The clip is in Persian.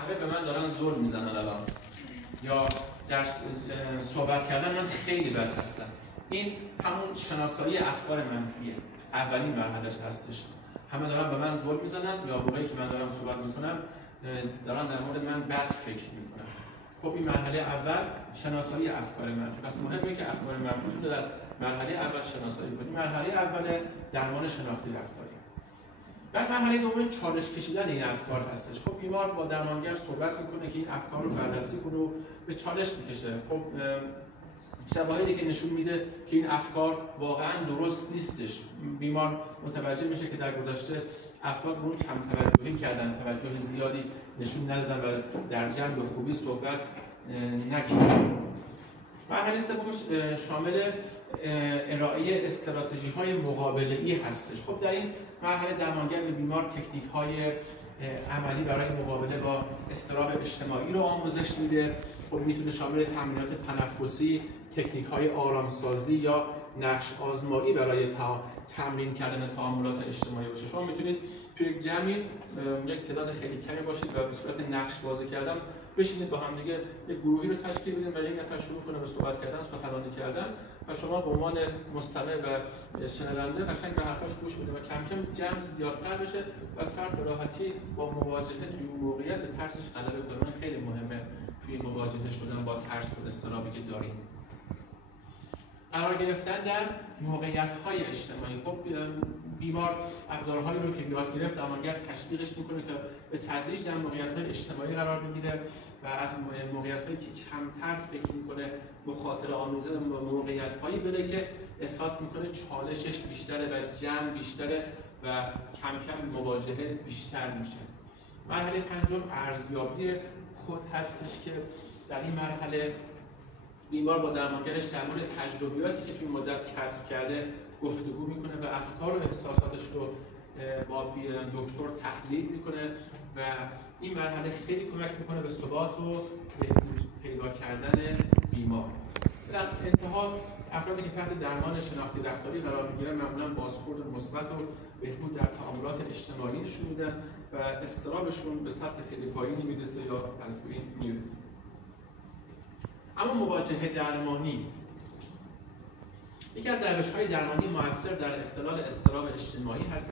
همه به من دارن زور میزنن الان، یا در صحبت کردن من خیلی بد هستم. این همون شناسایی افکار منفیه، اولین مرحلهش هستش. همه دارن به من زور میزنن، یا موقعی که من دارم صحبت میکنم دارن در مورد من بد فکر میکنن. خب این مرحله اول شناسایی افکار منفی. پس مهمه که افکار منفی رو در مرحله اول شناسایی کنیم. مرحله اول درمان شناختی رفتاری. بعد مرحله دوم چالش کشیدن این افکار هستش. خب بیمار با درمانگر صحبت میکنه که این افکار رو بررسی کنه و به چالش میکشه. خب شواهدی که نشون میده که این افکار واقعا درست نیستش. بیمار متوجه میشه که در گذشته افراد رو کم توجهی کردن، توجه زیادی نشون ندادن و در جمع به خوبی صحبت نکردن. مرحله سومش شامل ارائه استراتژی‌های مقابله‌ای هستش. خب در این مرحله درمانگر به بیمار تکنیک‌های عملی برای مقابله با اضطراب اجتماعی رو آموزش میده. خب میتونه شامل تمرینات تنفسی، تکنیک‌های آرامسازی یا نقش آزمایی برای تمرین کردن تعاملات اجتماعی باشه. شما میتونید توی یک جمعی یک تعداد خیلی کمی باشید و به صورت نقش بازی کردن بشینید با هم دیگه یک گروهی رو تشکیل بدید و یک نفر شروع کنه به صحبت کردن، سخنرانی کردن و شما به عنوان مستمع و شنونده قشنگ به حرفاش گوش بدید و کم کم جمع زیادتر بشه و فرد به راحتی با مواجهه توی اون موقعیت به ترسش غلبه کنه. خیلی مهمه توی مواجهه شدن با ترس و اضطرابی که داریم. قرار گرفتن در موقعیت‌های اجتماعی. خب بیمار ابزارهایی رو که یاد گرفت درمانگر تشویقش میکنه که به تدریج در موقعیت‌های اجتماعی قرار بگیره و از موقعیت‌هایی که کمتر فکر میکنه مخاطره آمیزه و موقعیت‌هایی بده که احساس میکنه چالشش بیشتره و جمع بیشتره و کم کم مواجهه بیشتر میشه. مرحله پنجم ارزیابی خود هستش که در این مرحله بیمار با درمانگرش در مورد تجربیاتی که توی مدت کسب کرده گفتگو میکنه و افکار و احساساتش رو با دکتر تحلیل میکنه و این مرحله خیلی کمک میکنه به ثبات و بهبود پیدا کردن بیمار. در انتها افرادی که تحت درمان شناختی رفتاری قرار میگیرن معمولا بازخورد مثبت و بهبود در تعاملات اجتماعی نشون میدن و اضطرابشون به سطح خیلی پایینی میرسه یا از بین میره. اما مواجهه درمانی یکی از روش‌های درمانی مؤثر در اختلال اضطراب اجتماعی هست.